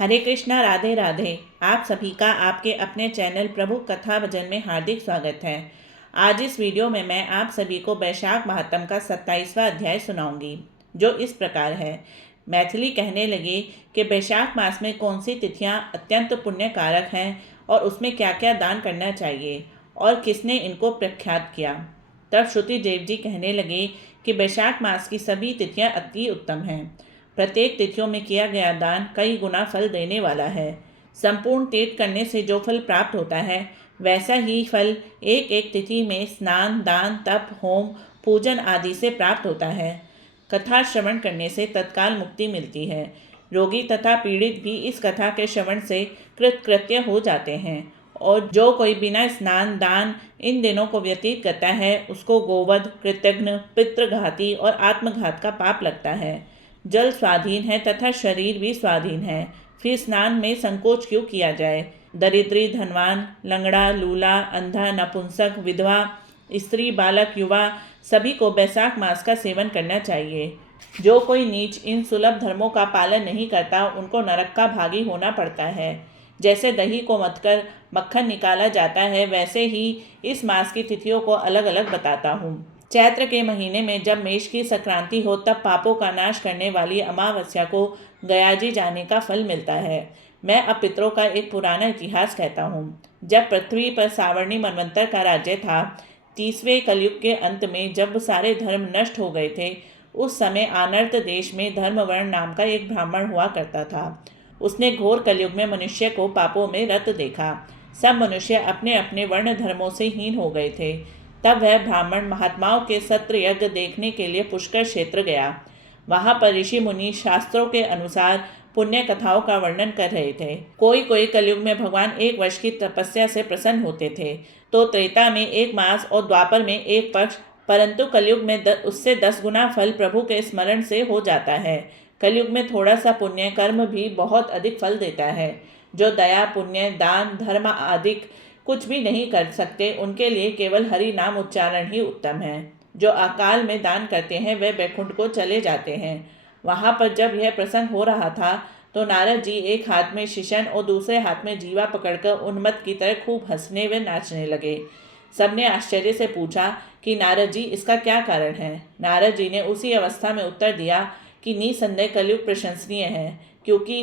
हरे कृष्णा, राधे राधे। आप सभी का आपके अपने चैनल प्रभु कथा भजन में हार्दिक स्वागत है। आज इस वीडियो में मैं आप सभी को वैशाख महात्म का 27वां अध्याय सुनाऊंगी, जो इस प्रकार है। मैथिली कहने लगे कि वैशाख मास में कौन सी तिथियां अत्यंत पुण्य कारक हैं और उसमें क्या क्या दान करना चाहिए और किसने इनको प्रख्यात किया। तब श्रुति देव जी कहने लगे कि वैशाख मास की सभी तिथियां अति उत्तम हैं। प्रत्येक तिथियों में किया गया दान कई गुना फल देने वाला है। संपूर्ण तीर्थ करने से जो फल प्राप्त होता है, वैसा ही फल एक एक तिथि में स्नान, दान, तप, होम, पूजन आदि से प्राप्त होता है। कथा श्रवण करने से तत्काल मुक्ति मिलती है। रोगी तथा पीड़ित भी इस कथा के श्रवण से कृतकृत्य हो जाते हैं। और जो कोई बिना स्नान, दान इन दिनों को व्यतीत करता है, उसको गोवध, कृतघ्न, पितृघाती और आत्मघात का पाप लगता है। जल स्वाधीन है तथा शरीर भी स्वाधीन है, फिर स्नान में संकोच क्यों किया जाए। दरिद्री, धनवान, लंगड़ा, लूला, अंधा, नपुंसक, विधवा, स्त्री, बालक, युवा सभी को बैसाख मास का सेवन करना चाहिए। जो कोई नीच इन सुलभ धर्मों का पालन नहीं करता, उनको नरक का भागी होना पड़ता है। जैसे दही को मथकर मक्खन निकाला जाता है, वैसे ही इस मास की तिथियों को अलग अलग बताता हूँ। चैत्र के महीने में जब मेष की संक्रांति हो, तब पापों का नाश करने वाली अमावस्या को गयाजी जाने का फल मिलता है। मैं अब पितरों का एक पुराना इतिहास कहता हूँ। जब पृथ्वी पर सावर्णी मनवंतर का राज्य था, 30वें कलयुग के अंत में जब सारे धर्म नष्ट हो गए थे, उस समय आनर्त देश में धर्मवर्ण नाम का एक ब्राह्मण हुआ करता था। उसने घोर कलयुग में मनुष्य को पापों में रत देखा। सब मनुष्य अपने अपने वर्ण धर्मों से हीन हो गए थे। तब वह ब्राह्मण महात्माओं के सत्र यज्ञ देखने के लिए पुष्कर क्षेत्र गया। वहां पर ऋषि मुनि शास्त्रों के अनुसार पुण्य कथाओं का वर्णन कर रहे थे। कोई कोई कलयुग में भगवान 1 वर्ष की तपस्या से प्रसन्न होते थे, तो त्रेता में 1 मास और द्वापर में 1 पक्ष, परंतु कलयुग में उससे 10 गुना फल प्रभु के स्मरण से हो जाता है। कलयुग में थोड़ा सा पुण्य कर्म भी बहुत अधिक फल देता है। जो दया, पुण्य, दान, धर्म आदि कुछ भी नहीं कर सकते, उनके लिए केवल हरि नाम उच्चारण ही उत्तम है। जो अकाल में दान करते हैं, वे बैकुंठ को चले जाते हैं। वहां पर जब यह प्रसंग हो रहा था, तो नारद जी एक हाथ में शिशन और दूसरे हाथ में जीवा पकड़कर उन्मत्त की तरह खूब हंसने व नाचने लगे। सबने आश्चर्य से पूछा कि नारद जी, इसका क्या कारण है। नारद जी ने उसी अवस्था में उत्तर दिया कि निसंदेह कलयुग प्रशंसनीय है, क्योंकि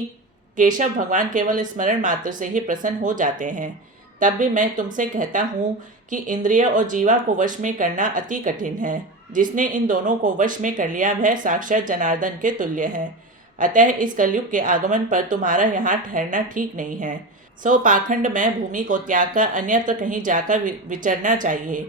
केशव भगवान केवल स्मरण मात्र से ही प्रसन्न हो जाते हैं। तब भी मैं तुमसे कहता हूँ कि इंद्रिय और जीवा को वश में करना अति कठिन है। जिसने इन दोनों को वश में कर लिया, वह साक्षात जनार्दन के तुल्य है। अतः इस कलयुग के आगमन पर तुम्हारा यहाँ ठहरना ठीक नहीं है। सो पाखंड में भूमि को त्याग कर अन्यत्र कहीं जाकर विचरना चाहिए।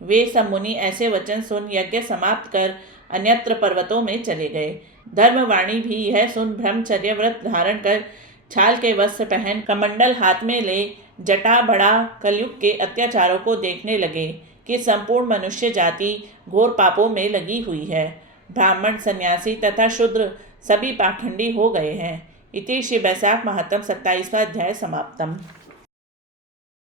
वे सब मुनि ऐसे वचन सुन यज्ञ समाप्त कर अन्यत्र पर्वतों में चले गए। धर्मवाणी भी यह सुन ब्रह्मचर्य व्रत धारण कर, छाल के वस्त्र पहन, कमंडल हाथ में ले, जटा बड़ा कलयुग के अत्याचारों को देखने लगे कि संपूर्ण मनुष्य जाति घोर पापों में लगी हुई है। ब्राह्मण, सन्यासी तथा शूद्र सभी पाखंडी हो गए हैं। इति श्री वैशाख महात्म 27वां अध्याय समाप्तम।